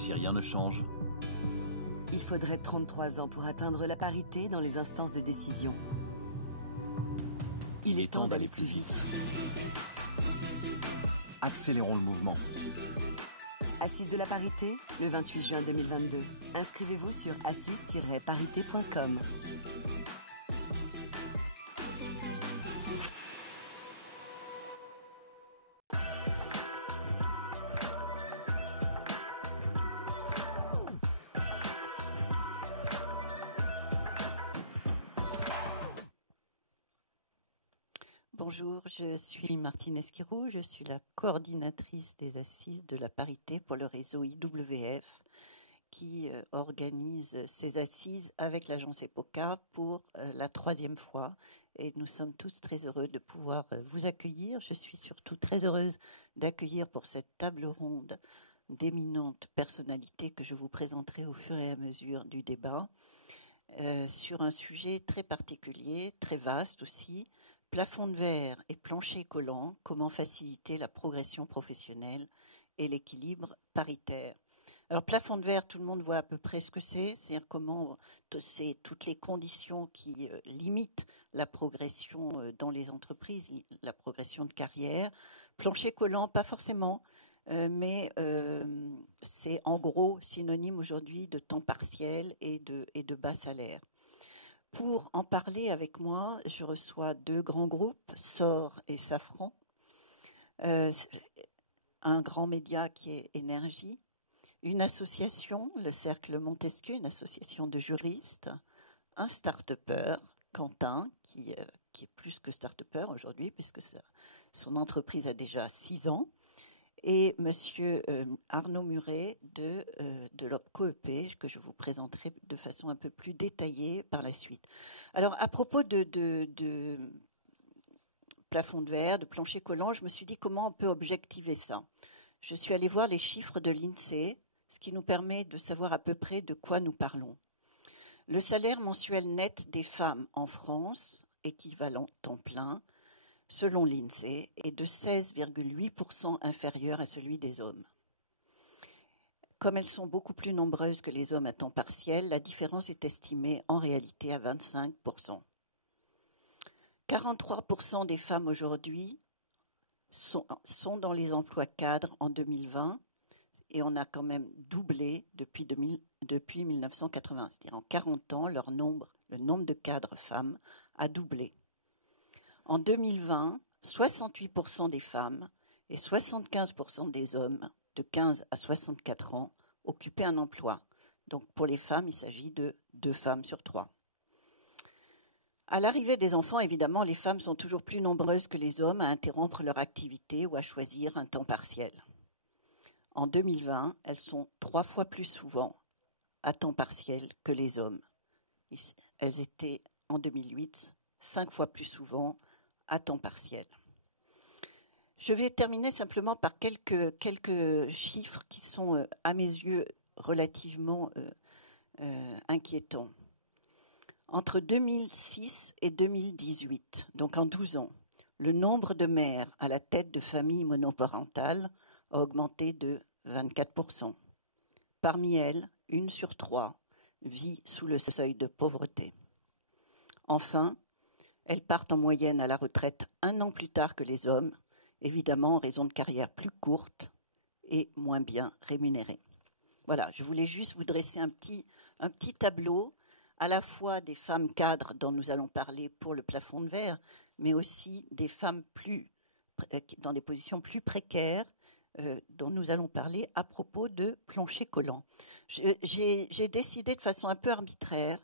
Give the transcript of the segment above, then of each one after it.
si rien ne change? Il faudrait 33 ans pour atteindre la parité dans les instances de décision. Il est temps d'aller plus vite. Accélérons le mouvement. Assises de la parité, le 28 juin 2022. Inscrivez-vous sur assise-parité.com. Bonjour, je suis Martine Esquirou, je suis la coordinatrice des assises de la parité pour le réseau IWF qui organise ces assises avec l'agence EPOCA pour la 3e fois et nous sommes tous très heureux de pouvoir vous accueillir. Je suis surtout très heureuse d'accueillir pour cette table ronde d'éminentes personnalités que je vous présenterai au fur et à mesure du débat sur un sujet très particulier, très vaste aussi. Plafond de verre et plancher collant, comment faciliter la progression professionnelle et l'équilibre paritaire. Alors plafond de verre, tout le monde voit à peu près ce que c'est-à-dire comment c'est toutes les conditions qui limitent la progression dans les entreprises, la progression de carrière. Plancher collant, pas forcément, mais c'est en gros synonyme aujourd'hui de temps partiel et de bas salaire. Pour en parler avec moi, je reçois 2 grands groupes, SOR et Safran, un grand média qui est Énergie, une association, le Cercle Montesquieu, une association de juristes, un start-upper, Quentin, qui est plus que start-upper aujourd'hui, puisque son entreprise a déjà 6 ans, et monsieur Arnaud Muret de l'OPCO-EP, que je vous présenterai de façon un peu plus détaillée par la suite. Alors, à propos de plafond de verre, de plancher collant, je me suis dit comment on peut objectiver ça. Je suis allée voir les chiffres de l'INSEE, ce qui nous permet de savoir à peu près de quoi nous parlons. Le salaire mensuel net des femmes en France, équivalent temps plein, selon l'INSEE, est de 16,8% inférieur à celui des hommes. Comme elles sont beaucoup plus nombreuses que les hommes à temps partiel, la différence est estimée en réalité à 25%. 43% des femmes aujourd'hui sont dans les emplois cadres en 2020 et on a quand même doublé depuis 1980. C'est-à-dire en 40 ans, le nombre de cadres femmes a doublé. En 2020, 68% des femmes et 75% des hommes de 15 à 64 ans occupaient un emploi. Donc pour les femmes, il s'agit de 2 femmes sur 3. À l'arrivée des enfants, évidemment, les femmes sont toujours plus nombreuses que les hommes à interrompre leur activité ou à choisir un temps partiel. En 2020, elles sont 3 fois plus souvent à temps partiel que les hommes. Elles étaient en 2008 5 fois plus souvent à temps partiel. Je vais terminer simplement par quelques chiffres qui sont, à mes yeux, relativement inquiétants. Entre 2006 et 2018, donc en 12 ans, le nombre de mères à la tête de familles monoparentales a augmenté de 24%. Parmi elles, 1 sur 3 vit sous le seuil de pauvreté. Enfin, elles partent en moyenne à la retraite 1 an plus tard que les hommes, évidemment en raison de carrières plus courtes et moins bien rémunérées. Voilà, je voulais juste vous dresser un petit tableau à la fois des femmes cadres dont nous allons parler pour le plafond de verre, mais aussi des femmes dans des positions plus précaires dont nous allons parler à propos de plancher collant. J'ai décidé de façon un peu arbitraire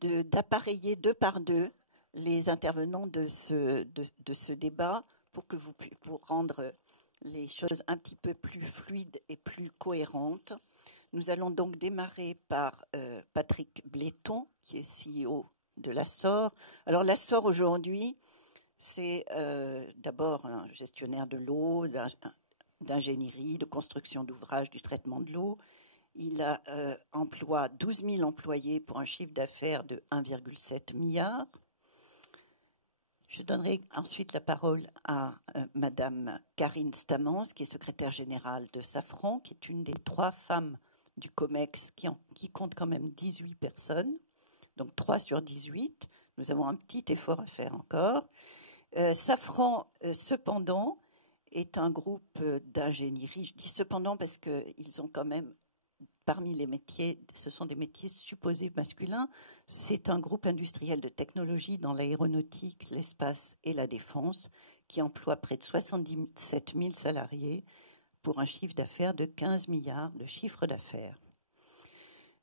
d'appareiller 2 par 2 les intervenants de ce débat pour rendre les choses un petit peu plus fluides et plus cohérentes. Nous allons donc démarrer par Patrick Bléton, qui est CEO de la SOR. Alors la SOR aujourd'hui, c'est d'abord un gestionnaire de l'eau, d'ingénierie, de construction d'ouvrages, du traitement de l'eau. Il emploie 12 000 employés pour un chiffre d'affaires de 1,7 milliard. Je donnerai ensuite la parole à Madame Karine Stamans, qui est secrétaire générale de Safran, qui est une des 3 femmes du COMEX qui compte quand même 18 personnes, donc 3 sur 18. Nous avons un petit effort à faire encore. Safran, cependant, est un groupe d'ingénierie. Je dis cependant parce qu'ils ont quand même, parmi les métiers, ce sont des métiers supposés masculins. C'est un groupe industriel de technologie dans l'aéronautique, l'espace et la défense qui emploie près de 77 000 salariés pour un chiffre d'affaires de 15 milliards de chiffre d'affaires.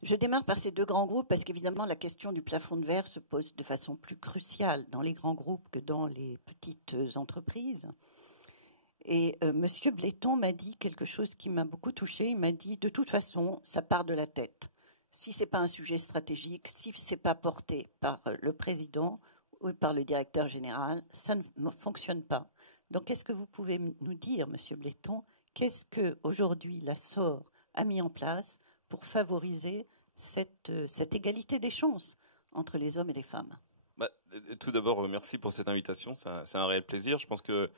Je démarre par ces deux grands groupes parce qu'évidemment la question du plafond de verre se pose de façon plus cruciale dans les grands groupes que dans les petites entreprises. Et Monsieur Bléton m'a dit quelque chose qui m'a beaucoup touchée. Il m'a dit, de toute façon, ça part de la tête. Si ce n'est pas un sujet stratégique, si ce n'est pas porté par le président ou par le directeur général, ça ne fonctionne pas. Donc, qu'est-ce que vous pouvez nous dire, Monsieur Bléton, qu'est-ce qu'aujourd'hui la SOR a mis en place pour favoriser cette égalité des chances entre les hommes et les femmes? Tout d'abord, merci pour cette invitation. C'est un réel plaisir. Je pense que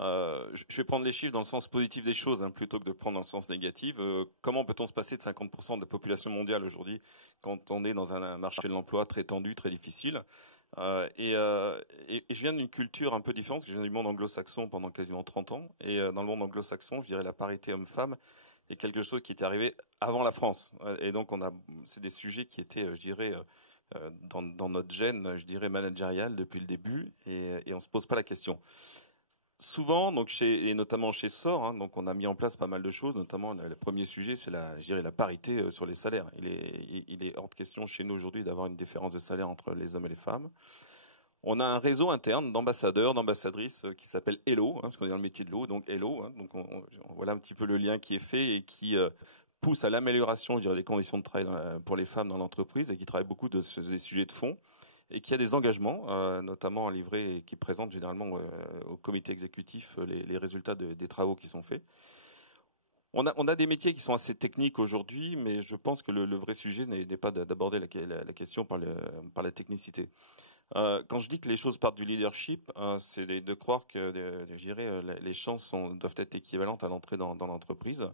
je vais prendre les chiffres dans le sens positif des choses plutôt que de prendre dans le sens négatif. Comment peut-on se passer de 50% de la population mondiale aujourd'hui quand on est dans un marché de l'emploi très tendu, très difficile et je viens d'une culture un peu différente, parce que je viens du monde anglo-saxon pendant quasiment 30 ans. Et dans le monde anglo-saxon, je dirais la parité homme-femme est quelque chose qui était arrivé avant la France. Et donc, c'est des sujets qui étaient, je dirais, dans notre gène, je dirais, managérial depuis le début, et on ne se pose pas la question. Souvent, donc et notamment chez SOR, donc on a mis en place pas mal de choses, notamment le premier sujet, c'est la parité sur les salaires. Il est hors de question chez nous aujourd'hui d'avoir une différence de salaire entre les hommes et les femmes. On a un réseau interne d'ambassadeurs, d'ambassadrices qui s'appelle Hello, parce qu'on est dans le métier de l'eau, donc Hello. Donc voilà un petit peu le lien qui est fait et qui pousse à l'amélioration, je dirais, des conditions de travail pour les femmes dans l'entreprise, et qui travaille beaucoup des sujets de fond, et qui a des engagements, notamment à livrer, et qui présente généralement au comité exécutif les résultats des travaux qui sont faits. On a des métiers qui sont assez techniques aujourd'hui, mais je pense que le vrai sujet n'est pas d'aborder la question par la technicité. Quand je dis que les choses partent du leadership, c'est de croire que, je dirais, les chances doivent être équivalentes à l'entrée dans l'entreprise.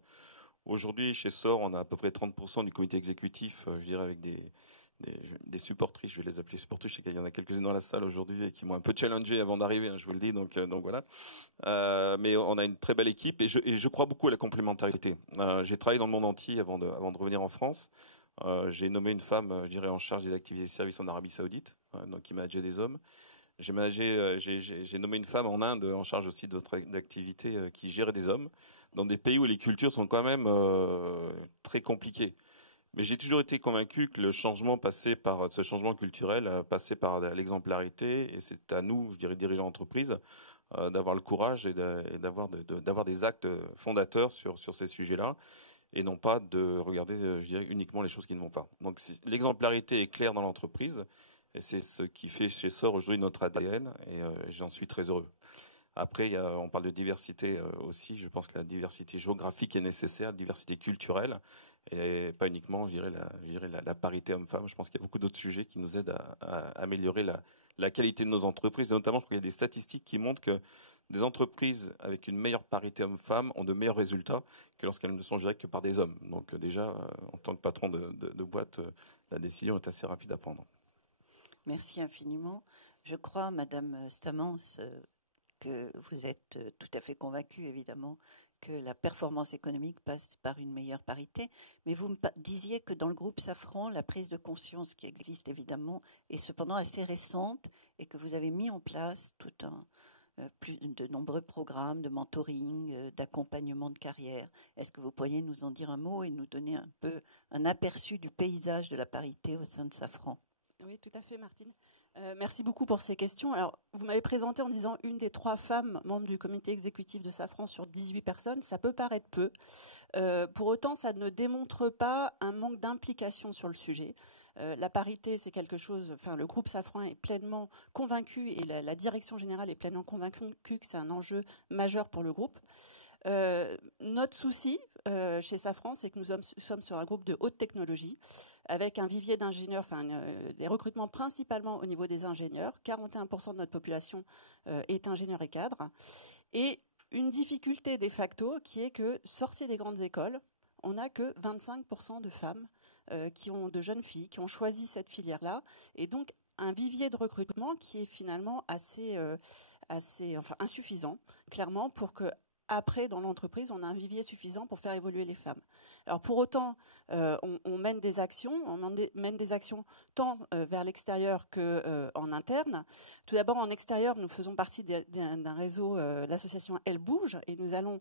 Aujourd'hui, chez SOR, on a à peu près 30% du comité exécutif, je dirais, avec des supportrices, je vais les appeler supportrices, je sais qu'il y en a quelques-unes dans la salle aujourd'hui et qui m'ont un peu challengé avant d'arriver, je vous le dis, donc voilà. Mais on a une très belle équipe, et je crois beaucoup à la complémentarité. J'ai travaillé dans le monde entier avant de revenir en France. J'ai nommé une femme, je dirais, en charge des activités de service en Arabie Saoudite, donc qui manageait des hommes. J'ai nommé une femme en Inde en charge aussi d'autres activités qui gérait des hommes, dans des pays où les cultures sont quand même très compliquées. Mais j'ai toujours été convaincu que ce changement culturel passait par l'exemplarité, et c'est à nous, je dirais, dirigeants d'entreprise, d'avoir le courage et d'avoir des actes fondateurs sur ces sujets-là, et non pas de regarder, je dirais, uniquement les choses qui ne vont pas. Donc l'exemplarité est claire dans l'entreprise, et c'est ce qui fait chez SOR aujourd'hui notre ADN, et j'en suis très heureux. Après, on parle de diversité aussi. Je pense que la diversité géographique est nécessaire, la diversité culturelle, et pas uniquement, je dirais, la parité homme-femme. Je pense qu'il y a beaucoup d'autres sujets qui nous aident à améliorer la qualité de nos entreprises. Et notamment, je crois qu'il y a des statistiques qui montrent que des entreprises avec une meilleure parité homme-femme ont de meilleurs résultats que lorsqu'elles ne sont gérées que par des hommes. Donc déjà, en tant que patron de boîte, la décision est assez rapide à prendre. Merci infiniment. Je crois, Madame Stamans, que vous êtes tout à fait convaincue, évidemment, que la performance économique passe par une meilleure parité. Mais vous me disiez que dans le groupe Safran, la prise de conscience qui existe, évidemment, est cependant assez récente, et que vous avez mis en place de nombreux programmes de mentoring, d'accompagnement de carrière. Est-ce que vous pourriez nous en dire un mot et nous donner un peu un aperçu du paysage de la parité au sein de Safran? Oui, tout à fait, Martine. Merci beaucoup pour ces questions. Alors, vous m'avez présenté en disant une des 3 femmes membres du comité exécutif de Safran sur 18 personnes. Ça peut paraître peu. Pour autant, ça ne démontre pas un manque d'implication sur le sujet. La parité, c'est quelque chose... Enfin, le groupe Safran est pleinement convaincu, et la direction générale est pleinement convaincue que c'est un enjeu majeur pour le groupe. Notre souci chez Safran, c'est que nous sommes sur un groupe de haute technologie, avec un vivier d'ingénieurs, des recrutements principalement au niveau des ingénieurs. 41% de notre population est ingénieur et cadre. Et une difficulté de facto qui est que, sortis des grandes écoles, on n'a que 25% de femmes, de jeunes filles, qui ont choisi cette filière-là, et donc un vivier de recrutement qui est finalement assez insuffisant, clairement, pour que après, dans l'entreprise, on a un vivier suffisant pour faire évoluer les femmes. Alors pour autant, on mène des actions, tant vers l'extérieur qu'en interne. Tout d'abord, en extérieur, nous faisons partie d'un réseau, l'association Elle Bouge, et nous avons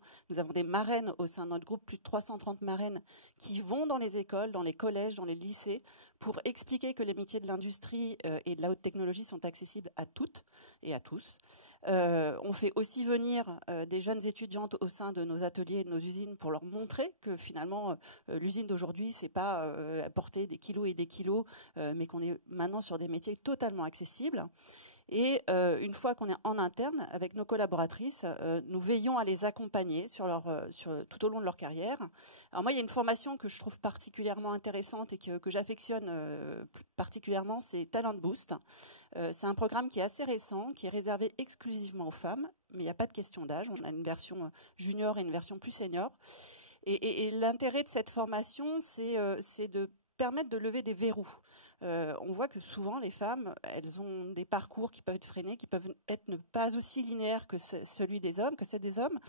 des marraines au sein de notre groupe, plus de 330 marraines, qui vont dans les écoles, dans les collèges, dans les lycées, pour expliquer que les métiers de l'industrie et de la haute technologie sont accessibles à toutes et à tous. On fait aussi venir des jeunes étudiantes au sein de nos ateliers et de nos usines pour leur montrer que finalement l'usine d'aujourd'hui, c'est pas porter des kilos et des kilos, mais qu'on est maintenant sur des métiers totalement accessibles. Et une fois qu'on est en interne, avec nos collaboratrices, nous veillons à les accompagner tout au long de leur carrière. Alors moi, il y a une formation que je trouve particulièrement intéressante et que j'affectionne particulièrement, c'est Talent Boost. C'est un programme qui est assez récent, qui est réservé exclusivement aux femmes, mais il n'y a pas de question d'âge. On a une version junior et une version plus senior. Et l'intérêt de cette formation, c'est de permettre de lever des verrous. On voit que souvent les femmes, elles ont des parcours qui peuvent être freinés, qui peuvent être ne pas aussi linéaires que ceux des hommes.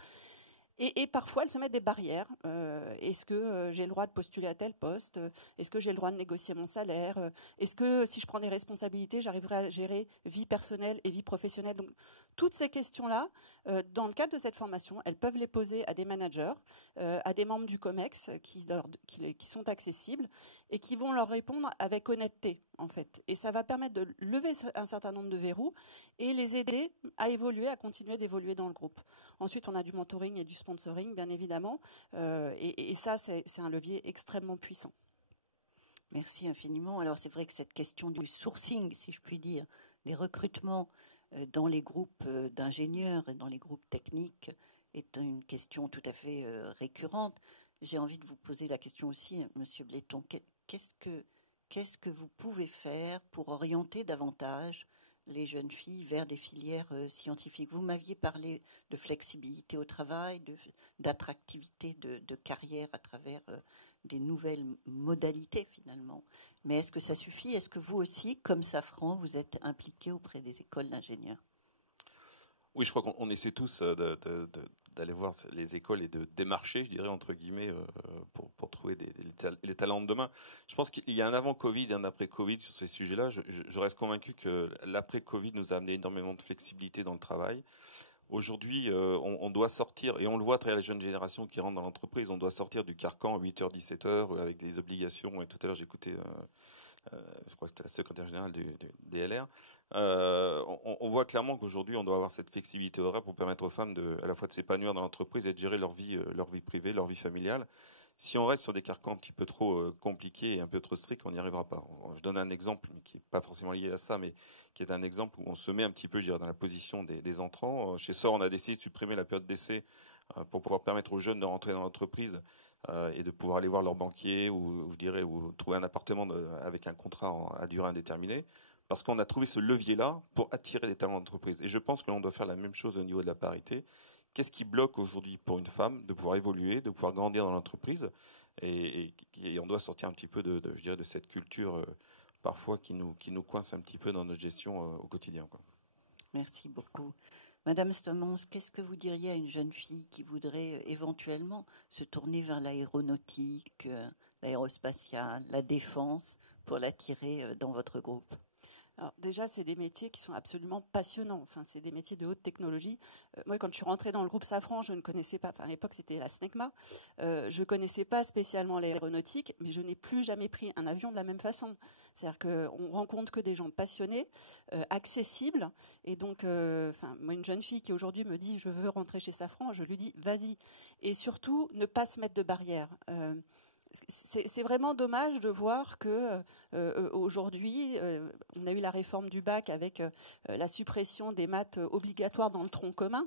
Et parfois, elles se mettent des barrières. Est-ce que j'ai le droit de postuler à tel poste? Est-ce que j'ai le droit de négocier mon salaire? Est-ce que si je prends des responsabilités, j'arriverai à gérer vie personnelle et vie professionnelle? Donc, toutes ces questions-là, dans le cadre de cette formation, elles peuvent les poser à des managers, à des membres du COMEX qui sont accessibles et qui vont leur répondre avec honnêteté, en fait. Et ça va permettre de lever un certain nombre de verrous et les aider à évoluer, à continuer d'évoluer dans le groupe. Ensuite, on a du mentoring et du sponsoring, bien évidemment. Et ça, c'est un levier extrêmement puissant. Merci infiniment. Alors, c'est vrai que cette question du sourcing, si je puis dire, des recrutements dans les groupes d'ingénieurs et dans les groupes techniques est une question tout à fait récurrente. J'ai envie de vous poser la question aussi, Monsieur Bléton. Qu'est-ce que vous pouvez faire pour orienter davantage les jeunes filles vers des filières scientifiques? Vous m'aviez parlé de flexibilité au travail, d'attractivité de carrière à travers des nouvelles modalités finalement. Mais est-ce que ça suffit? Est-ce que vous aussi, comme Safran, vous êtes impliqué auprès des écoles d'ingénieurs? Oui, je crois qu'on essaie tous d'aller voir les écoles et de démarcher, je dirais, entre guillemets, pour trouver les talents de demain. Je pense qu'il y a un avant-Covid et un après-Covid sur ces sujets-là. Je reste convaincu que l'après-Covid nous a amené énormément de flexibilité dans le travail. Aujourd'hui, on doit sortir, et on le voit à travers les jeunes générations qui rentrent dans l'entreprise, on doit sortir du carcan à 8h, 17h, avec des obligations. Et tout à l'heure, j'écoutais, je crois que c'était la secrétaire générale du DLR. On voit clairement qu'aujourd'hui, on doit avoir cette flexibilité horaire pour permettre aux femmes à la fois de s'épanouir dans l'entreprise et de gérer leur vie privée, leur vie familiale. Si on reste sur des carcans un petit peu trop compliqués et un peu trop stricts, on n'y arrivera pas. Je donne un exemple qui n'est pas forcément lié à ça, mais qui est un exemple où on se met un petit peu, je dirais, dans la position des entrants. Chez SOR, on a décidé de supprimer la période d'essai pour pouvoir permettre aux jeunes de rentrer dans l'entreprise et de pouvoir aller voir leur banquier ou trouver un appartement avec un contrat à durée indéterminée. Parce qu'on a trouvé ce levier-là pour attirer des talents d'entreprise. Et je pense que l'on doit faire la même chose au niveau de la parité. Qu'est-ce qui bloque aujourd'hui pour une femme de pouvoir évoluer, de pouvoir grandir dans l'entreprise et on doit sortir un petit peu de cette culture parfois qui nous coince un petit peu dans notre gestion au quotidien, quoi. Merci beaucoup. Madame Stomans, qu'est-ce que vous diriez à une jeune fille qui voudrait éventuellement se tourner vers l'aéronautique, l'aérospatiale, la défense, pour l'attirer dans votre groupe? Alors déjà, c'est des métiers qui sont absolument passionnants. Enfin, c'est des métiers de haute technologie. Moi, quand je suis rentrée dans le groupe Safran, je ne connaissais pas, enfin à l'époque c'était la SNECMA, je ne connaissais pas spécialement l'aéronautique, mais je n'ai plus jamais pris un avion de la même façon. C'est-à-dire qu'on rencontre que des gens passionnés, accessibles, et donc, moi, une jeune fille qui aujourd'hui me dit « je veux rentrer chez Safran », je lui dis « vas-y ». Et surtout, ne pas se mettre de barrières. C'est vraiment dommage de voir que aujourd'hui, on a eu la réforme du bac avec la suppression des maths obligatoires dans le tronc commun.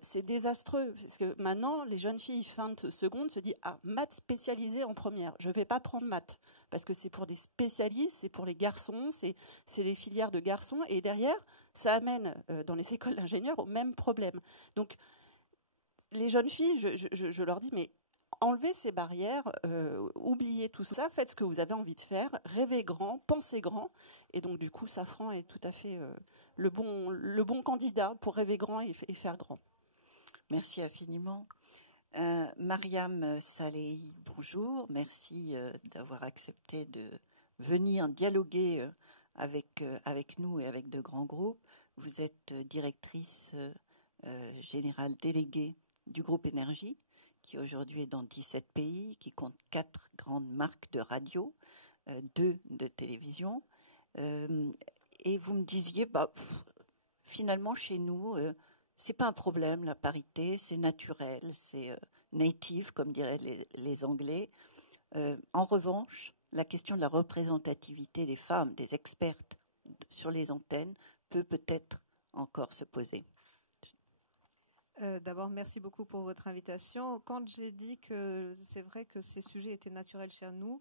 C'est désastreux parce que maintenant, les jeunes filles fin de seconde se disent « ah, maths spécialisées en première, je ne vais pas prendre maths ». Parce que c'est pour des spécialistes, c'est pour les garçons, c'est des filières de garçons. Et derrière, ça amène dans les écoles d'ingénieurs au même problème. Donc, les jeunes filles, je leur dis « mais enlevez ces barrières, oubliez tout ça, faites ce que vous avez envie de faire, rêvez grand, pensez grand. Et donc, du coup, Safran est tout à fait le bon candidat pour rêver grand et faire grand. Merci infiniment. Mariam Salehi, bonjour. Merci d'avoir accepté de venir dialoguer avec nous et avec de grands groupes. Vous êtes directrice générale déléguée du groupe Énergie, qui aujourd'hui est dans 17 pays, qui compte 4 grandes marques de radio, 2 de télévision. Et vous me disiez, finalement chez nous, c'est pas un problème la parité, c'est naturel, c'est native, comme diraient les Anglais. En revanche, la question de la représentativité des femmes, des expertes sur les antennes, peut-être encore se poser. D'abord, merci beaucoup pour votre invitation. Quand j'ai dit que c'est vrai que ces sujets étaient naturels chez nous,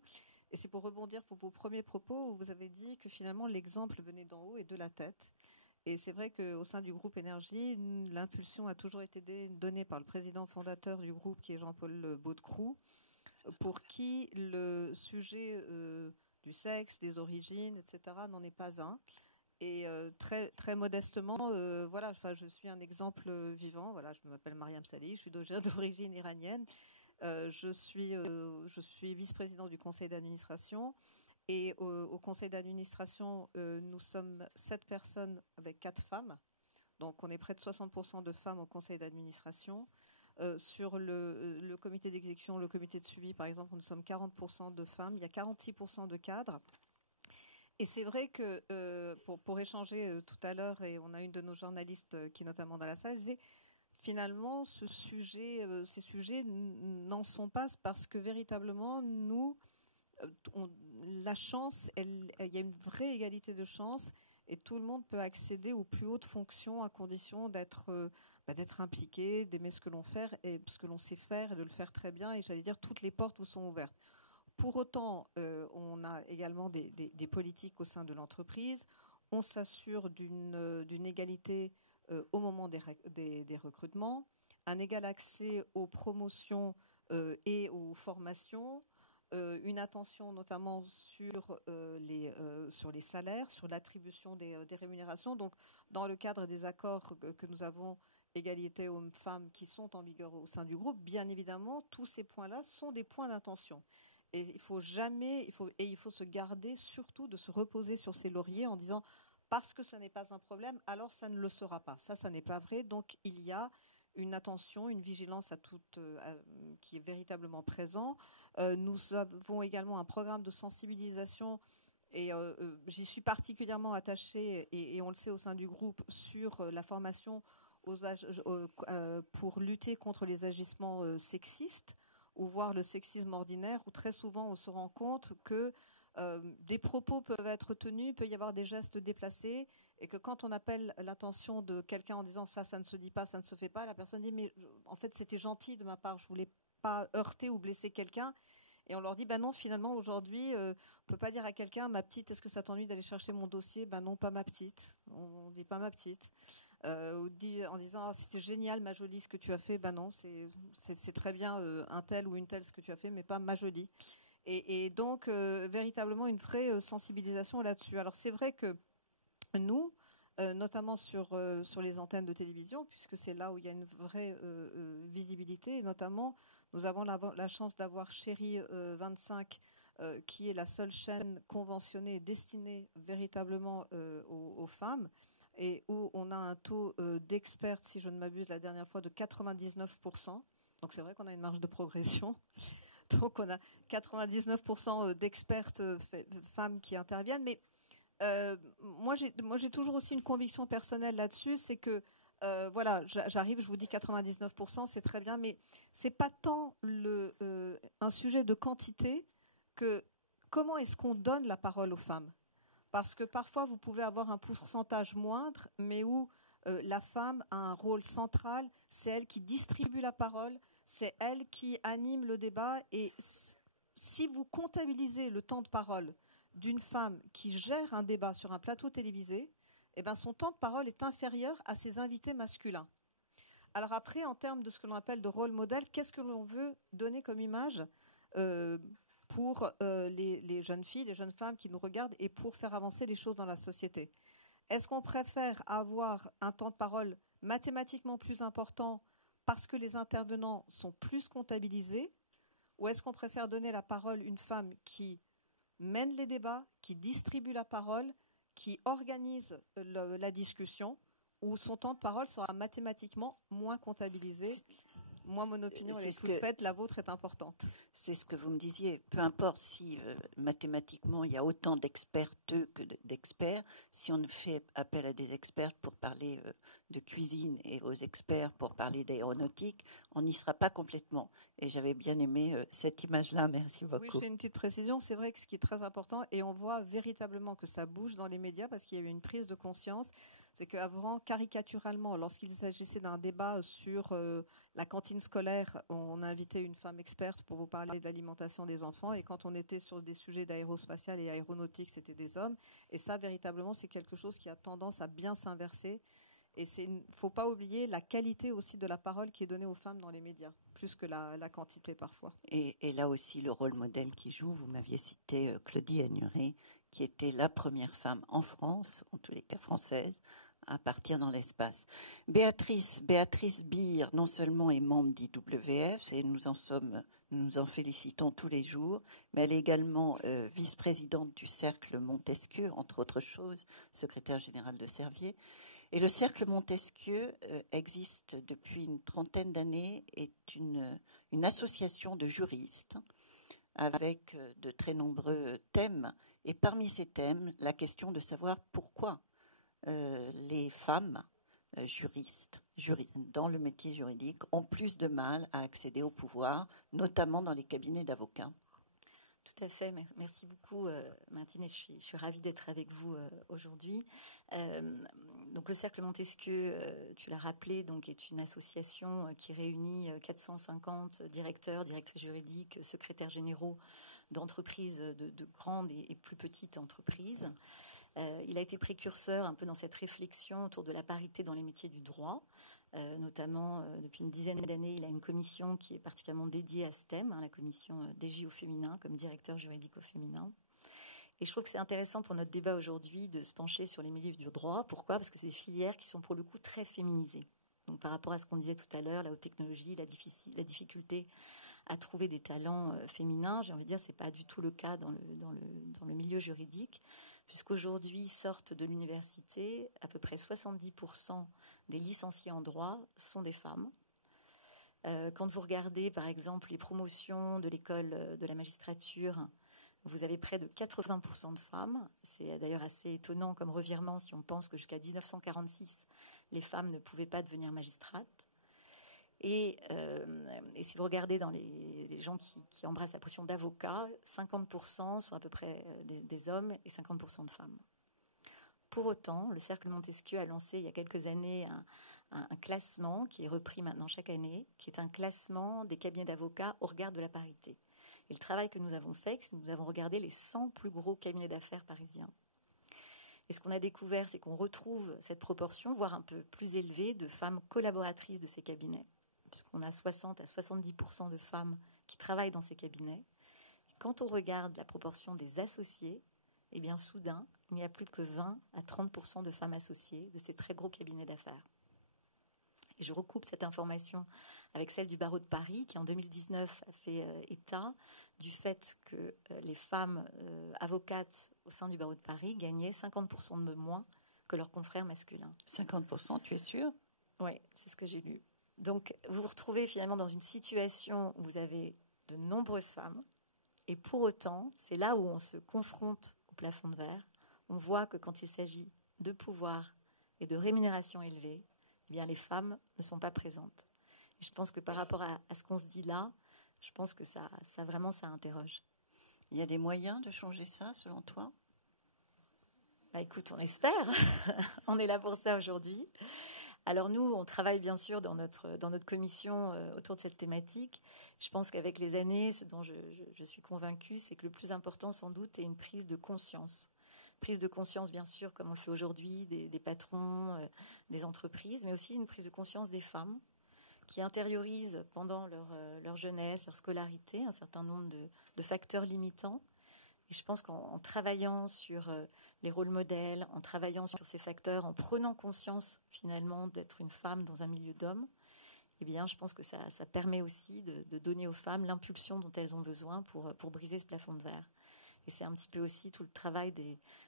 et c'est pour rebondir pour vos premiers propos où vous avez dit que finalement l'exemple venait d'en haut et de la tête. Et c'est vrai qu'au sein du groupe Énergie, l'impulsion a toujours été donnée par le président fondateur du groupe, qui est Jean-Paul Baudecroux, pour qui le sujet du sexe, des origines, etc., n'en est pas un. Et très, très modestement, je suis un exemple vivant. Voilà, je m'appelle Mariam Salehi, je suis d'origine iranienne. Je suis vice-président du conseil d'administration. Et au conseil d'administration, nous sommes 7 personnes avec 4 femmes. Donc, on est près de 60% de femmes au conseil d'administration. Sur le comité d'exécution, le comité de suivi, par exemple, nous sommes 40% de femmes. Il y a 46% de cadres. Et c'est vrai que pour échanger tout à l'heure, et on a une de nos journalistes qui est notamment dans la salle, disait finalement ces sujets n'en sont pas parce que véritablement nous, la chance, il y a une vraie égalité de chance et tout le monde peut accéder aux plus hautes fonctions à condition d'être impliqué, d'aimer ce que l'on fait et ce que l'on sait faire et de le faire très bien. Et j'allais dire toutes les portes vous sont ouvertes. Pour autant, on a également des politiques au sein de l'entreprise. On s'assure d'une égalité au moment des recrutements, un égal accès aux promotions et aux formations, une attention notamment sur les salaires, sur l'attribution des rémunérations. Donc, dans le cadre des accords que nous avons, égalité hommes-femmes, qui sont en vigueur au sein du groupe, bien évidemment, tous ces points-là sont des points d'intention. Et il faut se garder surtout de se reposer sur ses lauriers en disant parce que ce n'est pas un problème, alors ça ne le sera pas. Ça n'est pas vrai. Donc il y a une attention, une vigilance qui est véritablement présent. Nous avons également un programme de sensibilisation et j'y suis particulièrement attachée et on le sait au sein du groupe sur la formation pour lutter contre les agissements sexistes ou voir le sexisme ordinaire, où très souvent on se rend compte que des propos peuvent être tenus, il peut y avoir des gestes déplacés, et que quand on appelle l'attention de quelqu'un en disant ça ne se dit pas, ça ne se fait pas, la personne dit mais en fait c'était gentil de ma part, je voulais pas heurter ou blesser quelqu'un. Et on leur dit, non, finalement, aujourd'hui, on peut pas dire à quelqu'un, ma petite, est-ce que ça t'ennuie d'aller chercher mon dossier? Non, pas ma petite. On dit pas ma petite. En disant, ah, c'était génial, ma jolie, ce que tu as fait. Non, c'est très bien un tel ou une telle ce que tu as fait, mais pas ma jolie. Et donc, véritablement, une vraie sensibilisation là-dessus. Alors, c'est vrai que nous, notamment sur les antennes de télévision, puisque c'est là où il y a une vraie visibilité, et notamment, nous avons la chance d'avoir Chérie 25, qui est la seule chaîne conventionnée et destinée véritablement aux femmes, et où on a un taux d'experts, si je ne m'abuse, la dernière fois, de 99%. Donc c'est vrai qu'on a une marge de progression. Donc on a 99% d'expertes femmes qui interviennent. Mais moi j'ai toujours aussi une conviction personnelle là-dessus, c'est que j'arrive, je vous dis 99%, c'est très bien, mais c'est pas tant un sujet de quantité que comment est-ce qu'on donne la parole aux femmes. Parce que parfois, vous pouvez avoir un pourcentage moindre, mais où la femme a un rôle central, c'est elle qui distribue la parole, c'est elle qui anime le débat. Et si vous comptabilisez le temps de parole d'une femme qui gère un débat sur un plateau télévisé, son temps de parole est inférieur à ses invités masculins. Alors après, en termes de ce que l'on appelle de rôle modèle, qu'est-ce que l'on veut donner comme image pour les jeunes filles, les jeunes femmes qui nous regardent et pour faire avancer les choses dans la société? Est-ce qu'on préfère avoir un temps de parole mathématiquement plus important parce que les intervenants sont plus comptabilisés, ou est-ce qu'on préfère donner la parole à une femme qui mène les débats, qui distribue la parole, qui organise la discussion, où son temps de parole sera mathématiquement moins comptabilisé? Moi, mon opinion est toute faite, la vôtre est importante. C'est ce que vous me disiez. Peu importe si mathématiquement il y a autant d'expertes que d'experts, si on fait appel à des experts pour parler de cuisine et aux experts pour parler d'aéronautique, on n'y sera pas complètement. Et j'avais bien aimé cette image-là. Merci beaucoup. Oui, je fais une petite précision. C'est vrai que ce qui est très important, et on voit véritablement que ça bouge dans les médias parce qu'il y a eu une prise de conscience, c'est qu'avant, caricaturalement, lorsqu'il s'agissait d'un débat sur la cantine scolaire, on invitait une femme experte pour vous parler de l'alimentation des enfants, et quand on était sur des sujets d'aérospatial et aéronautique, c'était des hommes. Et ça, véritablement, c'est quelque chose qui a tendance à bien s'inverser. Et il ne faut pas oublier la qualité aussi de la parole qui est donnée aux femmes dans les médias, plus que la quantité parfois. Et là aussi, le rôle modèle qui joue, vous m'aviez cité Claudie Agnuret, qui était la première femme en France, en tous les cas française, à partir dans l'espace. Béatrice Beer, non seulement est membre d'IWF, et nous en félicitons tous les jours, mais elle est également vice-présidente du Cercle Montesquieu, entre autres choses, secrétaire générale de Servier. Et le Cercle Montesquieu existe depuis une trentaine d'années, est une association de juristes avec de très nombreux thèmes. Et parmi ces thèmes, la question de savoir pourquoi les femmes juristes dans le métier juridique ont plus de mal à accéder au pouvoir, notamment dans les cabinets d'avocats. Tout à fait, merci beaucoup Martine, et je suis ravie d'être avec vous aujourd'hui. Donc le Cercle Montesquieu, tu l'as rappelé, donc est une association qui réunit 450 directeurs, directrices juridiques, secrétaires généraux d'entreprises, de grandes et plus petites entreprises. Il a été précurseur un peu dans cette réflexion autour de la parité dans les métiers du droit. Notamment, depuis une dizaine d'années, il a une commission qui est particulièrement dédiée à ce thème, la commission DJ au féminin, comme directeur juridique au féminin. Et je trouve que c'est intéressant pour notre débat aujourd'hui de se pencher sur les milieux du droit. Pourquoi ? Parce que c'est des filières qui sont pour le coup très féminisées. Donc par rapport à ce qu'on disait tout à l'heure, la haute technologie, la difficulté à trouver des talents féminins, j'ai envie de dire, c'est pas du tout le cas dans le milieu juridique, puisqu'aujourd'hui sortent de l'université à peu près 70% des licenciés en droit sont des femmes. Quand vous regardez par exemple les promotions de l'école de la magistrature, vous avez près de 80% de femmes. C'est d'ailleurs assez étonnant comme revirement si on pense que jusqu'à 1946, les femmes ne pouvaient pas devenir magistrates. Et si vous regardez dans les gens qui embrassent la profession d'avocat, 50% sont à peu près des hommes et 50% de femmes. Pour autant, le Cercle Montesquieu a lancé il y a quelques années un classement qui est repris maintenant chaque année, qui est un classement des cabinets d'avocats au regard de la parité. Et le travail que nous avons fait, c'est que nous avons regardé les 100 plus gros cabinets d'affaires parisiens. Et ce qu'on a découvert, c'est qu'on retrouve cette proportion, voire un peu plus élevée, de femmes collaboratrices de ces cabinets, puisqu'on a 60 à 70% de femmes qui travaillent dans ces cabinets. Quand on regarde la proportion des associés, eh bien soudain, il n'y a plus que 20 à 30% de femmes associées de ces très gros cabinets d'affaires. Et je recoupe cette information avec celle du barreau de Paris, qui en 2019 a fait état du fait que les femmes avocates au sein du barreau de Paris gagnaient 50% de moins que leurs confrères masculins. 50%, tu es sûre ? Oui, c'est ce que j'ai lu. Donc, vous vous retrouvez finalement dans une situation où vous avez de nombreuses femmes, et pour autant, c'est là où on se confronte au plafond de verre. On voit que quand il s'agit de pouvoir et de rémunération élevée, eh bien, les femmes ne sont pas présentes. Et je pense que par rapport à ce qu'on se dit là, je pense que ça interroge. Il y a des moyens de changer ça, selon toi ? Bah, écoute, on espère. On est là pour ça aujourd'hui. Alors nous, on travaille bien sûr dans notre commission autour de cette thématique. Je pense qu'avec les années, ce dont je suis convaincue, c'est que le plus important sans doute est une prise de conscience. Prise de conscience, bien sûr, comme on le fait aujourd'hui, des patrons, des entreprises, mais aussi une prise de conscience des femmes qui intériorisent pendant leur jeunesse, leur scolarité, un certain nombre de facteurs limitants. Et je pense qu'en travaillant sur les rôles modèles, en travaillant sur ces facteurs, en prenant conscience finalement d'être une femme dans un milieu d'hommes, eh bien, je pense que ça permet aussi de donner aux femmes l'impulsion dont elles ont besoin pour briser ce plafond de verre. Et c'est un petit peu aussi tout le travail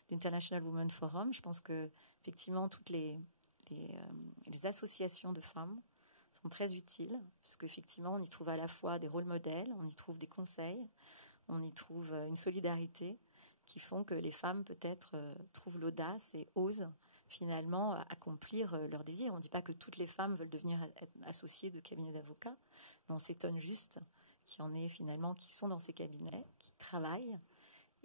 d'International Women Forum. Je pense que effectivement toutes les associations de femmes sont très utiles, parce qu'effectivement on y trouve à la fois des rôles modèles, on y trouve des conseils, on y trouve une solidarité qui font que les femmes peut-être trouvent l'audace et osent finalement accomplir leurs désirs. On ne dit pas que toutes les femmes veulent devenir associées de cabinets d'avocats, mais on s'étonne juste qu'il y en ait finalement qui sont dans ces cabinets, qui travaillent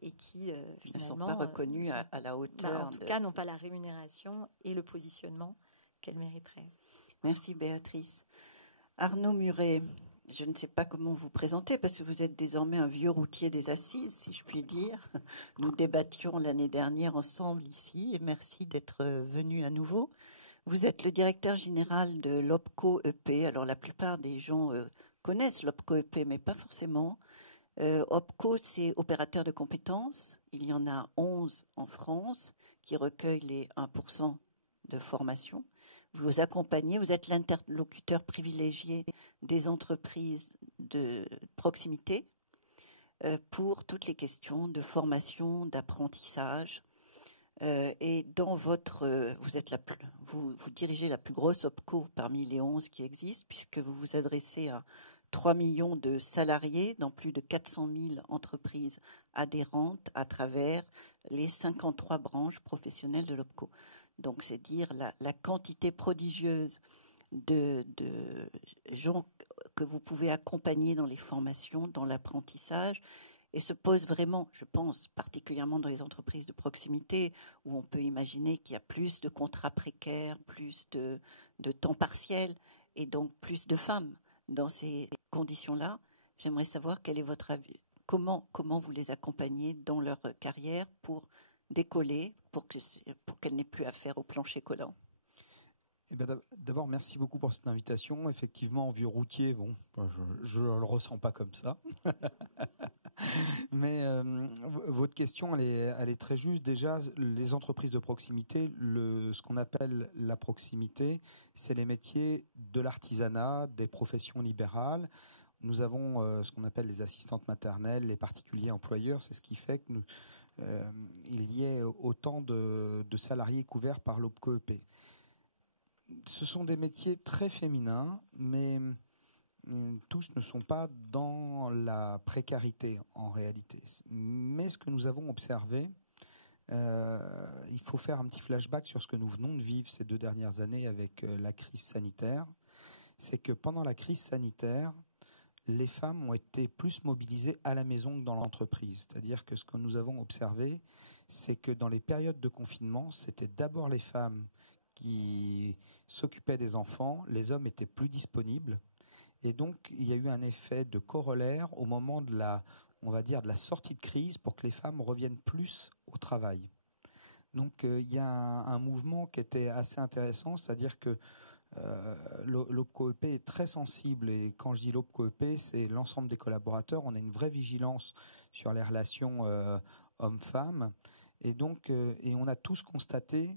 et qui finalement ne sont pas reconnues à la hauteur. En tout cas, n'ont pas la rémunération et le positionnement qu'elles mériteraient. Merci Béatrice. Arnaud Muret, je ne sais pas comment vous présenter parce que vous êtes désormais un vieux routier des assises, si je puis dire. Nous débattions l'année dernière ensemble ici et merci d'être venu à nouveau. Vous êtes le directeur général de l'OPCO EP. Alors la plupart des gens connaissent l'OPCO EP, mais pas forcément. OPCO, c'est opérateur de compétences. Il y en a 11 en France qui recueillent les 1% de formation. Vous accompagnez, vous êtes l'interlocuteur privilégié des entreprises de proximité pour toutes les questions de formation, d'apprentissage. Et dans vous dirigez la plus grosse OPCO parmi les 11 qui existent, puisque vous vous adressez à 3 millions de salariés dans plus de 400 000 entreprises adhérentes à travers les 53 branches professionnelles de l'OPCO. Donc, c'est dire la quantité prodigieuse de gens que vous pouvez accompagner dans les formations, dans l'apprentissage, et se pose vraiment, je pense, particulièrement dans les entreprises de proximité, où on peut imaginer qu'il y a plus de contrats précaires, plus de temps partiel, et donc plus de femmes. Dans ces conditions-là, j'aimerais savoir quel est votre avis. Comment vous les accompagnez dans leur carrière pour décoller, pour qu'elles n'aient plus affaire au plancher collant? Eh bien, d'abord, merci beaucoup pour cette invitation. Effectivement, vieux routier, bon, je ne le ressens pas comme ça. Mais votre question, elle est très juste. Déjà, les entreprises de proximité, ce qu'on appelle la proximité, c'est les métiers de l'artisanat, des professions libérales. Nous avons ce qu'on appelle les assistantes maternelles, les particuliers employeurs. C'est ce qui fait que il y ait autant de salariés couverts par l'OPCO EP. Ce sont des métiers très féminins, mais tous ne sont pas dans la précarité en réalité. Mais ce que nous avons observé, il faut faire un petit flashback sur ce que nous venons de vivre ces 2 dernières années avec la crise sanitaire. C'est que pendant la crise sanitaire, les femmes ont été plus mobilisées à la maison que dans l'entreprise. C'est-à-dire que ce que nous avons observé, c'est que dans les périodes de confinement, c'était d'abord les femmes qui s'occupaient des enfants, les hommes étaient plus disponibles. Et donc, il y a eu un effet de corollaire au moment de la sortie de crise pour que les femmes reviennent plus au travail. Donc, il y a un mouvement qui était assez intéressant, c'est-à-dire que l'OPCO EP est très sensible, et quand je dis l'OPCO EP, c'est l'ensemble des collaborateurs. On a une vraie vigilance sur les relations hommes-femmes, et donc et on a tous constaté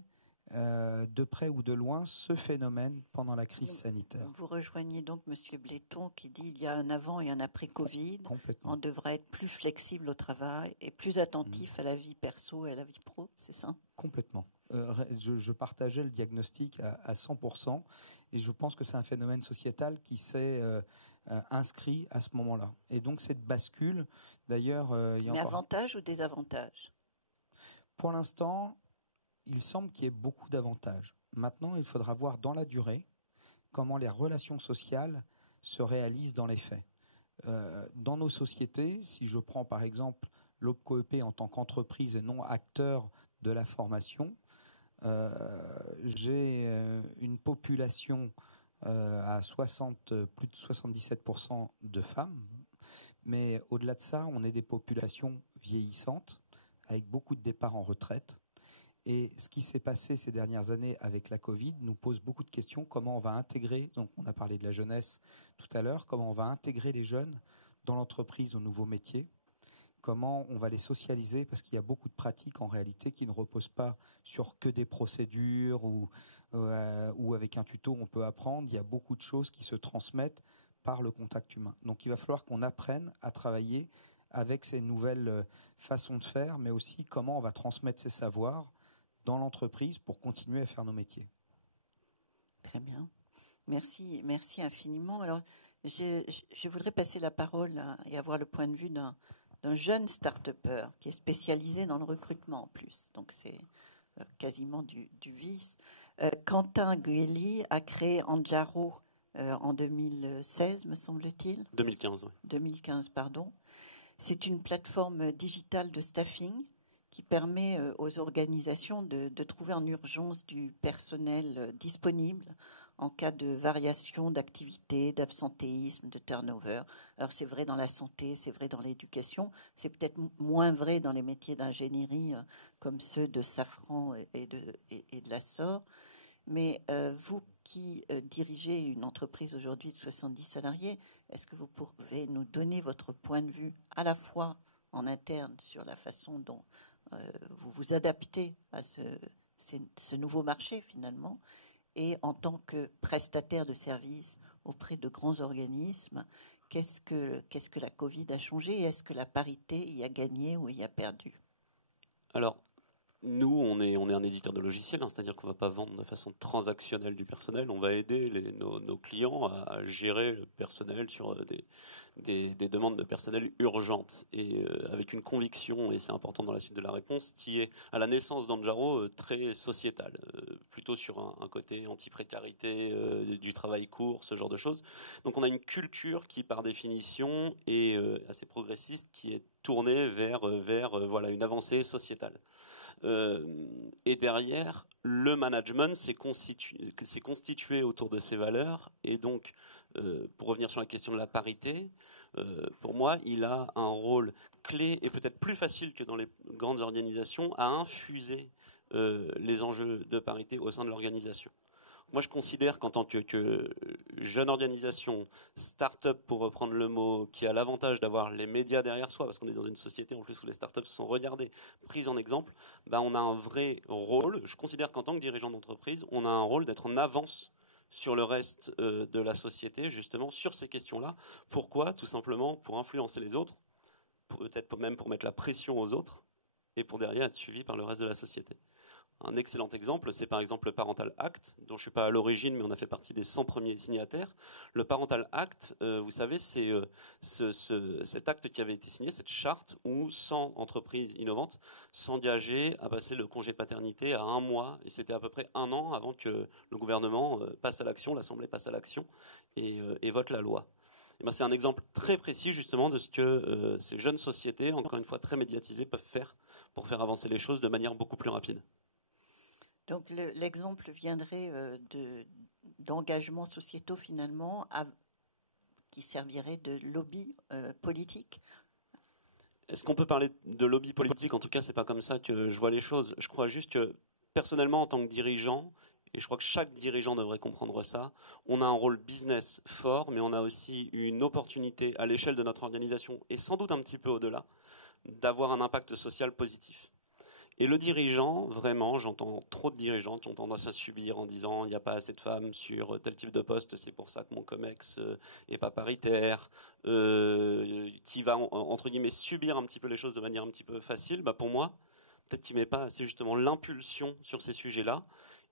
de près ou de loin ce phénomène pendant la crise sanitaire. Vous rejoignez donc Monsieur Bléton qui dit il y a un avant et un après Covid. Complètement. On devrait être plus flexible au travail et plus attentif à la vie perso et à la vie pro, c'est ça? Complètement. Je partageais le diagnostic à 100%, et je pense que c'est un phénomène sociétal qui s'est inscrit à ce moment-là. Et donc cette bascule, d'ailleurs... Mais avantages ou désavantages? Pour l'instant, il semble qu'il y ait beaucoup d'avantages. Maintenant, il faudra voir dans la durée comment les relations sociales se réalisent dans les faits. Dans nos sociétés, si je prends par exemple l'OPCO EP en tant qu'entreprise et non acteur de la formation, j'ai une population à plus de 77% de femmes, mais au-delà de ça, on est des populations vieillissantes avec beaucoup de départs en retraite. Et ce qui s'est passé ces dernières années avec la Covid nous pose beaucoup de questions. Comment on va intégrer, donc on a parlé de la jeunesse tout à l'heure, comment on va intégrer les jeunes dans l'entreprise aux nouveaux métiers, comment on va les socialiser, parce qu'il y a beaucoup de pratiques en réalité qui ne reposent pas sur que des procédures ou avec un tuto on peut apprendre. Il y a beaucoup de choses qui se transmettent par le contact humain. Donc il va falloir qu'on apprenne à travailler avec ces nouvelles façons de faire, mais aussi comment on va transmettre ces savoirs dans l'entreprise pour continuer à faire nos métiers. Très bien. Merci infiniment. Alors, je voudrais passer la parole et avoir le point de vue d'un jeune start-upper qui est spécialisé dans le recrutement en plus. Donc, c'est quasiment du vice. Quentin Gueli a créé Anjaro en 2016, me semble-t-il. 2015, oui. 2015, pardon. C'est une plateforme digitale de staffing qui permet aux organisations de trouver en urgence du personnel disponible en cas de variation d'activité, d'absentéisme, de turnover. Alors c'est vrai dans la santé, c'est vrai dans l'éducation, c'est peut-être moins vrai dans les métiers d'ingénierie comme ceux de Safran et de l'Assor. Mais vous qui dirigez une entreprise aujourd'hui de 70 salariés, est-ce que vous pouvez nous donner votre point de vue à la fois en interne sur la façon dont vous vous adaptez à ce nouveau marché finalement, et en tant que prestataire de services auprès de grands organismes, qu'est-ce que la Covid a changé et est-ce que la parité y a gagné ou y a perdu? Alors, nous, on est un éditeur de logiciels, hein, c'est-à-dire qu'on ne va pas vendre de façon transactionnelle du personnel, on va aider nos clients à gérer le personnel sur des demandes de personnel urgentes, et avec une conviction, et c'est important dans la suite de la réponse, qui est à la naissance d'Anjaro très sociétale, plutôt sur un côté anti-précarité, du travail court, ce genre de choses. Donc on a une culture qui, par définition, est assez progressiste, qui est tournée vers voilà, une avancée sociétale. Et derrière, le management s'est constitué autour de ces valeurs. Et donc, pour revenir sur la question de la parité, pour moi, il a un rôle clé et peut-être plus facile que dans les grandes organisations à infuser les enjeux de parité au sein de l'organisation. Moi, je considère qu'en tant que jeune organisation, start-up pour reprendre le mot, qui a l'avantage d'avoir les médias derrière soi, parce qu'on est dans une société en plus où les start-up sont regardées, prises en exemple, on a un vrai rôle. Je considère qu'en tant que dirigeant d'entreprise, on a un rôle d'être en avance sur le reste de la société, justement, sur ces questions-là. Pourquoi? Tout simplement pour influencer les autres, peut-être même pour mettre la pression aux autres, et pour derrière être suivi par le reste de la société. Un excellent exemple, c'est par exemple le Parental Act, dont je ne suis pas à l'origine, mais on a fait partie des 100 premiers signataires. Le Parental Act, vous savez, c'est cet acte qui avait été signé, cette charte où 100 entreprises innovantes s'engageaient à passer le congé paternité à 1 mois, et c'était à peu près 1 an avant que le gouvernement passe à l'action, l'Assemblée passe à l'action et vote la loi. C'est un exemple très précis justement de ce que ces jeunes sociétés, encore une fois très médiatisées, peuvent faire pour faire avancer les choses de manière beaucoup plus rapide. Donc l'exemple viendrait d'engagements sociétaux finalement qui serviraient de lobby politique. Est-ce qu'on peut parler de lobby politique? En tout cas, c'est pas comme ça que je vois les choses. Je crois juste que personnellement, en tant que dirigeant, et je crois que chaque dirigeant devrait comprendre ça, on a un rôle business fort, mais on a aussi une opportunité à l'échelle de notre organisation, et sans doute un petit peu au-delà, d'avoir un impact social positif. Et le dirigeant, vraiment, j'entends trop de dirigeants qui ont tendance à subir en disant il n'y a pas assez de femmes sur tel type de poste, c'est pour ça que mon COMEX n'est pas paritaire, qui va, entre guillemets, subir un petit peu les choses de manière un petit peu facile. Pour moi, peut-être qu'il ne met pas assez justement l'impulsion sur ces sujets-là.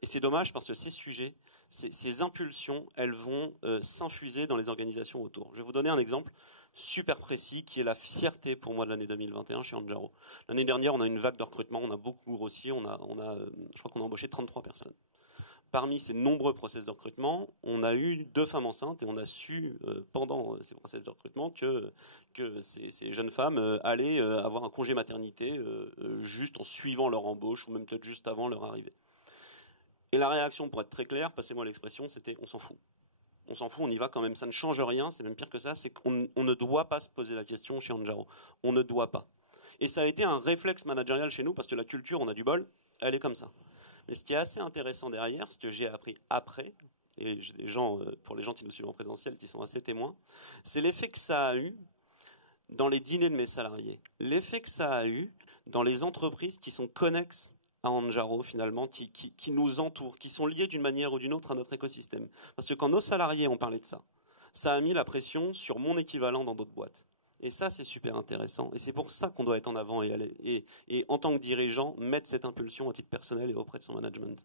Et c'est dommage parce que ces sujets, ces impulsions, elles vont s'infuser dans les organisations autour. Je vais vous donner un exemple super précis qui est la fierté pour moi de l'année 2021 chez Anjaro. L'année dernière, on a une vague de recrutement, on a beaucoup grossi, je crois qu'on a embauché 33 personnes. Parmi ces nombreux process de recrutement, on a eu 2 femmes enceintes et on a su pendant ces process de recrutement que ces jeunes femmes allaient avoir un congé maternité juste en suivant leur embauche ou même peut-être juste avant leur arrivée. Et la réaction, pour être très clair, passez-moi l'expression, c'était on s'en fout. On s'en fout, on y va quand même, ça ne change rien, c'est même pire que ça, c'est qu'on ne doit pas se poser la question chez Anjaro. On ne doit pas. Et ça a été un réflexe managérial chez nous, parce que la culture, on a du bol, elle est comme ça. Mais ce qui est assez intéressant derrière, ce que j'ai appris après, et j'ai des gens, pour les gens qui nous suivent en présentiel, qui sont assez témoins, c'est l'effet que ça a eu dans les dîners de mes salariés, l'effet que ça a eu dans les entreprises qui sont connexes à Anjaro, finalement, qui nous entourent, qui sont liées d'une manière ou d'une autre à notre écosystème. Parce que quand nos salariés ont parlé de ça, ça a mis la pression sur mon équivalent dans d'autres boîtes. Et ça, c'est super intéressant. Et c'est pour ça qu'on doit être en avant et en tant que dirigeant, mettre cette impulsion à titre personnel et auprès de son management.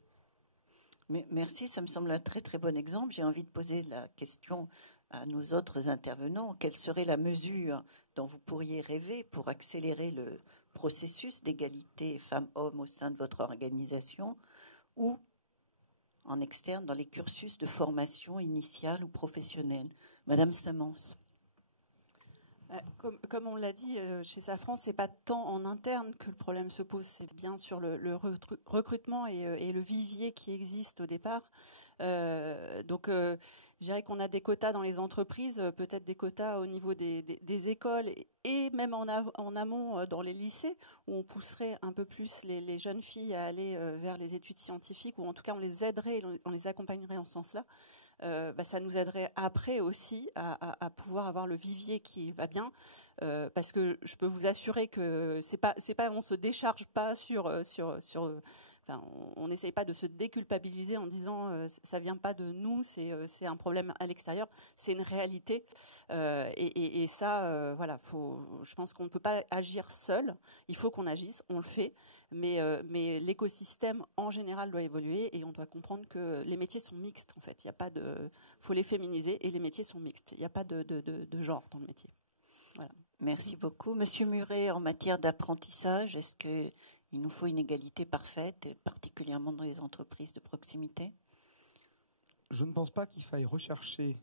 Merci, ça me semble un très très bon exemple. J'ai envie de poser la question à nos autres intervenants. Quelle serait la mesure dont vous pourriez rêver pour accélérer le processus d'égalité femmes-hommes au sein de votre organisation ou en externe dans les cursus de formation initiale ou professionnelle? Madame Samans. Comme on l'a dit, chez Safran, c'est pas tant en interne que le problème se pose, c'est bien sur le recrutement et le vivier qui existe au départ. Donc, je dirais qu'on a des quotas dans les entreprises, peut-être des quotas au niveau des écoles et même en amont dans les lycées, où on pousserait un peu plus les jeunes filles à aller vers les études scientifiques, ou en tout cas on les aiderait, on les accompagnerait en ce sens-là. Ça nous aiderait après aussi à pouvoir avoir le vivier qui va bien, parce que je peux vous assurer que c'est pas on se décharge pas enfin, on n'essaye pas de se déculpabiliser en disant ça vient pas de nous, c'est un problème à l'extérieur, c'est une réalité, et ça voilà, je pense qu'on ne peut pas agir seul, il faut qu'on agisse, on le fait, mais l'écosystème en général doit évoluer et on doit comprendre que les métiers sont mixtes en fait, il y a pas de, faut les féminiser et les métiers sont mixtes, il n'y a pas de genre dans le métier. Voilà. Merci beaucoup. Monsieur Muret, en matière d'apprentissage, est-ce qu'il nous faut une égalité parfaite, et particulièrement dans les entreprises de proximité? Je ne pense pas qu'il faille rechercher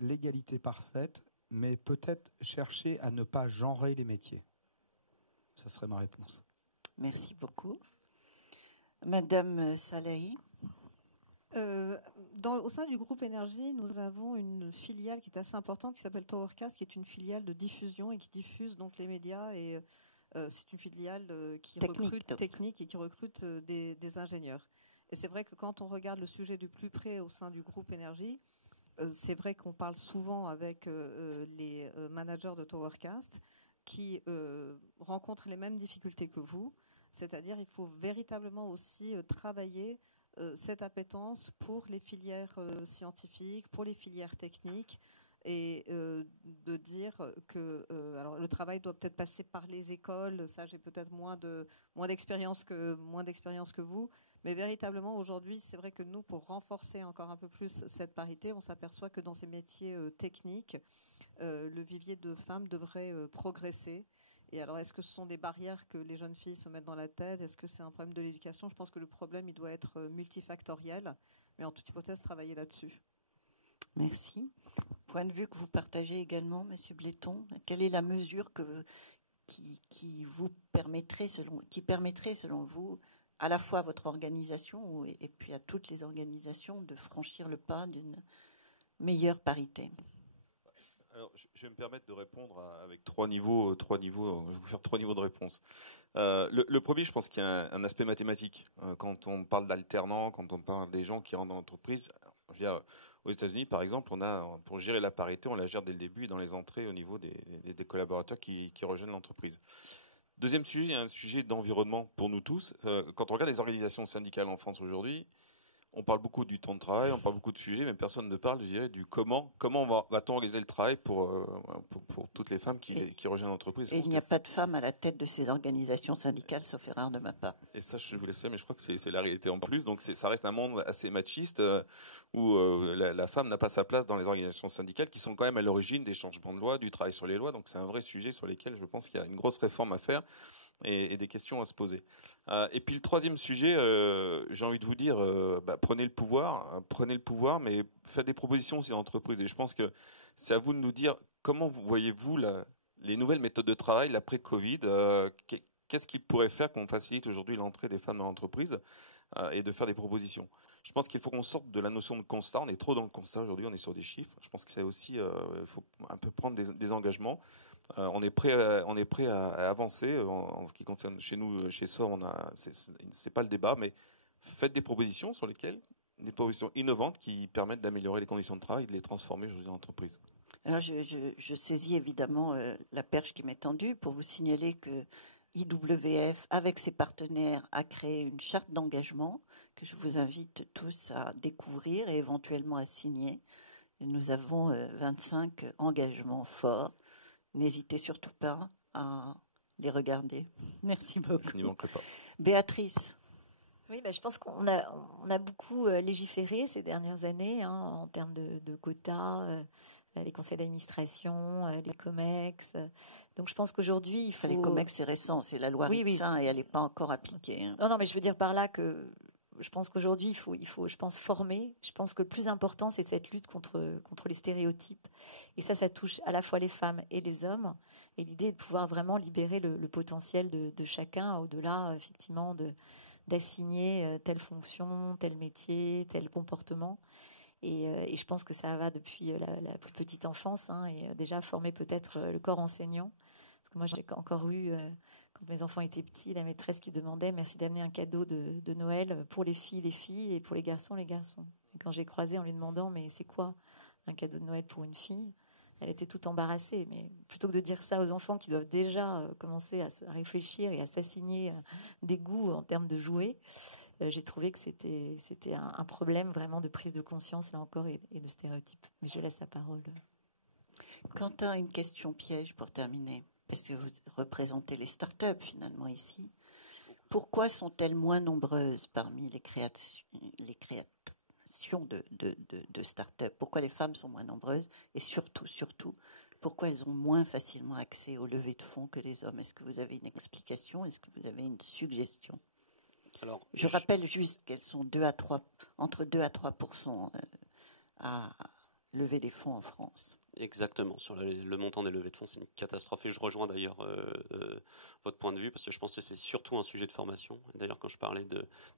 l'égalité parfaite, mais peut-être chercher à ne pas genrer les métiers. Ça serait ma réponse. Merci beaucoup. Madame Salahi. Au sein du groupe Énergie, nous avons une filiale qui est assez importante qui s'appelle Towercast, qui est une filiale de diffusion et qui diffuse donc les médias. Et c'est une filiale qui recrute technique et qui recrute des ingénieurs. Et c'est vrai que quand on regarde le sujet du plus près au sein du groupe Énergie, c'est vrai qu'on parle souvent avec les managers de Towercast qui rencontrent les mêmes difficultés que vous. C'est-à-dire il faut véritablement aussi travailler cette appétence pour les filières scientifiques, pour les filières techniques, et de dire que alors le travail doit peut-être passer par les écoles. Ça, j'ai peut-être moins d'expérience que vous, mais véritablement aujourd'hui, c'est vrai que nous, pour renforcer encore un peu plus cette parité, on s'aperçoit que dans ces métiers techniques, le vivier de femmes devrait progresser. Et alors, est-ce que ce sont des barrières que les jeunes filles se mettent dans la tête? Est-ce que c'est un problème de l'éducation? Je pense que le problème, il doit être multifactoriel, mais en toute hypothèse, travailler là-dessus. Merci. Point de vue que vous partagez également, Monsieur Bléton. Quelle est la mesure qui permettrait selon vous, à la fois à votre organisation et puis à toutes les organisations, de franchir le pas d'une meilleure parité? Alors, je vais me permettre de répondre avec trois niveaux. Je vais vous faire 3 niveaux de réponse. Le premier, je pense qu'il y a un aspect mathématique. Quand on parle d'alternants, quand on parle des gens qui rentrent dans l'entreprise, je veux dire, aux États-Unis, par exemple, pour gérer la parité, on la gère dès le début dans les entrées au niveau des collaborateurs qui rejoignent l'entreprise. Deuxième sujet, il y a un sujet d'environnement pour nous tous. Quand on regarde les organisations syndicales en France aujourd'hui, on parle beaucoup du temps de travail, on parle beaucoup de sujets, mais personne ne parle, je dirais, du comment va-t-on organiser le travail pour toutes les femmes qui rejoignent l'entreprise. Et il n'y a pas de femmes à la tête de ces organisations syndicales, sauf erreur de ma part. Et ça, je vous laisse dire, mais je crois que c'est la réalité en plus. Donc ça reste un monde assez machiste où la femme n'a pas sa place dans les organisations syndicales qui sont quand même à l'origine des changements de loi, du travail sur les lois. Donc c'est un vrai sujet sur lequel je pense qu'il y a une grosse réforme à faire. Et des questions à se poser. Et puis le troisième sujet, j'ai envie de vous dire, prenez le pouvoir, mais faites des propositions aussi aux entreprises. Et je pense que c'est à vous de nous dire comment voyez-vous les nouvelles méthodes de travail, l'après-Covid, qu'est-ce qui pourrait faire qu'on facilite aujourd'hui l'entrée des femmes dans l'entreprise et de faire des propositions. Je pense qu'il faut qu'on sorte de la notion de constat. On est trop dans le constat aujourd'hui, on est sur des chiffres. Je pense que c'est aussi, il faut un peu prendre des engagements. On est prêt à avancer. En ce qui concerne chez nous, chez SOR, c'est pas le débat, mais faites des propositions sur lesquelles, des propositions innovantes qui permettent d'améliorer les conditions de travail et de les transformer aujourd'hui en entreprise. Alors je saisis évidemment la perche qui m'est tendue pour vous signaler que IWF, avec ses partenaires, a créé une charte d'engagement que je vous invite tous à découvrir et éventuellement à signer. Et nous avons 25 engagements forts. N'hésitez surtout pas à les regarder. Merci beaucoup. Je n'y manquerai pas. Béatrice. Oui, je pense qu'on a beaucoup légiféré ces dernières années en termes de quotas, les conseils d'administration, les COMEX. Donc je pense qu'aujourd'hui, il faut... Les COMEX, c'est récent, c'est la loi Rixain et elle n'est pas encore appliquée. Non, mais je veux dire par là que je pense qu'aujourd'hui, il faut, je pense, former. Je pense que le plus important, c'est cette lutte contre les stéréotypes. Et ça touche à la fois les femmes et les hommes. Et l'idée est de pouvoir vraiment libérer le potentiel de chacun, au-delà, effectivement, d'assigner telle fonction, tel métier, tel comportement. Et je pense que ça va depuis la plus petite enfance, et déjà former peut-être le corps enseignant. Parce que moi, j'ai encore eu, quand mes enfants étaient petits, la maîtresse qui demandait « Merci d'amener un cadeau de Noël pour les filles et pour les garçons, les garçons ». Et quand j'ai croisé en lui demandant « Mais c'est quoi un cadeau de Noël pour une fille ?» Elle était toute embarrassée. Mais plutôt que de dire ça aux enfants qui doivent déjà commencer à réfléchir et à s'assigner des goûts en termes de jouets, j'ai trouvé que c'était un problème vraiment de prise de conscience, là encore, et de stéréotypes. Mais je laisse la parole. Quentin, une question piège pour terminer, parce que vous représentez les startups finalement ici. Pourquoi sont-elles moins nombreuses parmi les créations de startups? Pourquoi les femmes sont moins nombreuses? Et surtout, pourquoi elles ont moins facilement accès aux levées de fonds que les hommes? Est-ce que vous avez une explication? Est-ce que vous avez une suggestion? Alors, je rappelle juste qu'elles sont entre 2 à 3% à lever des fonds en France. Exactement. Sur le montant des levées de fonds, c'est une catastrophe. Et je rejoins d'ailleurs votre point de vue, parce que je pense que c'est surtout un sujet de formation. D'ailleurs, quand je parlais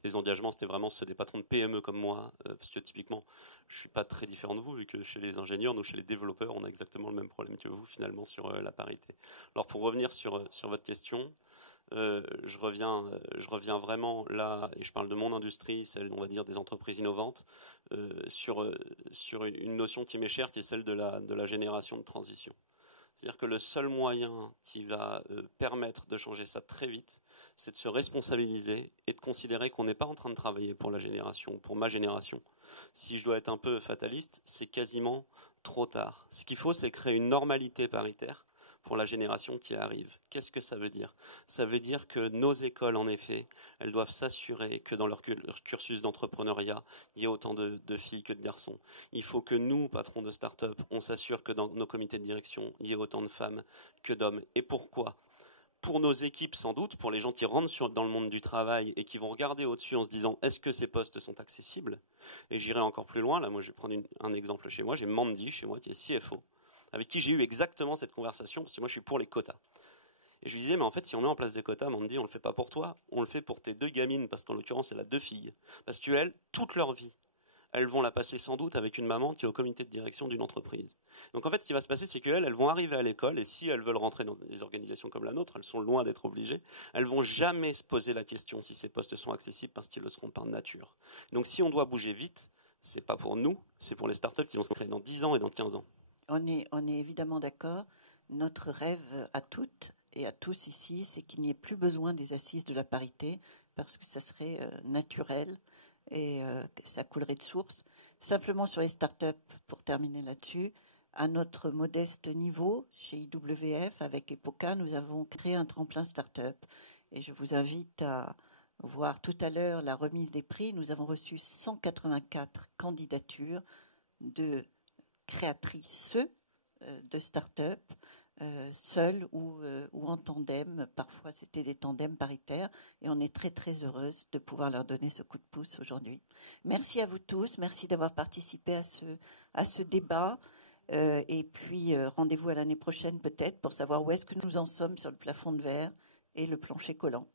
des engagements, c'était vraiment ceux des patrons de PME comme moi, parce que typiquement, je ne suis pas très différent de vous, vu que chez les ingénieurs, nous, chez les développeurs, on a exactement le même problème que vous, finalement, sur la parité. Alors, pour revenir sur votre question, je reviens vraiment là, et je parle de mon industrie, celle, on va dire, des entreprises innovantes, sur une notion qui m'est chère, qui est celle de la génération de transition. C'est-à-dire que le seul moyen qui va permettre de changer ça très vite, c'est de se responsabiliser et de considérer qu'on n'est pas en train de travailler pour ma génération. Si je dois être un peu fataliste, c'est quasiment trop tard. Ce qu'il faut, c'est créer une normalité paritaire pour la génération qui arrive. Qu'est-ce que ça veut dire? Ça veut dire que nos écoles, en effet, elles doivent s'assurer que dans leur cursus d'entrepreneuriat, il y ait autant de filles que de garçons. Il faut que nous, patrons de start-up, on s'assure que dans nos comités de direction, il y ait autant de femmes que d'hommes. Et pourquoi? Pour nos équipes, sans doute, pour les gens qui rentrent dans le monde du travail et qui vont regarder au-dessus en se disant « Est-ce que ces postes sont accessibles ?» Et j'irai encore plus loin. Là, moi, je vais prendre un exemple chez moi. J'ai Mandy, chez moi, qui est CFO, avec qui j'ai eu exactement cette conversation, parce que moi je suis pour les quotas. Et je lui disais, mais en fait, si on met en place des quotas, on me dit, on le fait pas pour toi, on le fait pour tes 2 gamines, parce qu'en l'occurrence, elle a 2 filles. Parce qu'elles, toute leur vie, elles vont la passer sans doute avec une maman qui est au comité de direction d'une entreprise. Donc en fait, ce qui va se passer, c'est qu'elles vont arriver à l'école, et si elles veulent rentrer dans des organisations comme la nôtre, elles sont loin d'être obligées, elles vont jamais se poser la question si ces postes sont accessibles, parce qu'ils le seront par nature. Donc si on doit bouger vite, c'est pas pour nous, c'est pour les startups qui vont se créer dans 10 ans et dans 15 ans. On est évidemment d'accord. Notre rêve à toutes et à tous ici, c'est qu'il n'y ait plus besoin des assises de la parité, parce que ça serait naturel et que ça coulerait de source. Simplement sur les startups, pour terminer là-dessus, à notre modeste niveau, chez IWF, avec EPOCA, nous avons créé un tremplin startup. Et je vous invite à voir tout à l'heure la remise des prix. Nous avons reçu 184 candidatures de créatrices de start-up, seules ou en tandem. Parfois, c'était des tandems paritaires. Et on est très, très heureuse de pouvoir leur donner ce coup de pouce aujourd'hui. Merci à vous tous. Merci d'avoir participé à ce débat. Et puis, rendez-vous à l'année prochaine peut-être pour savoir où est-ce que nous en sommes sur le plafond de verre et le plancher collant.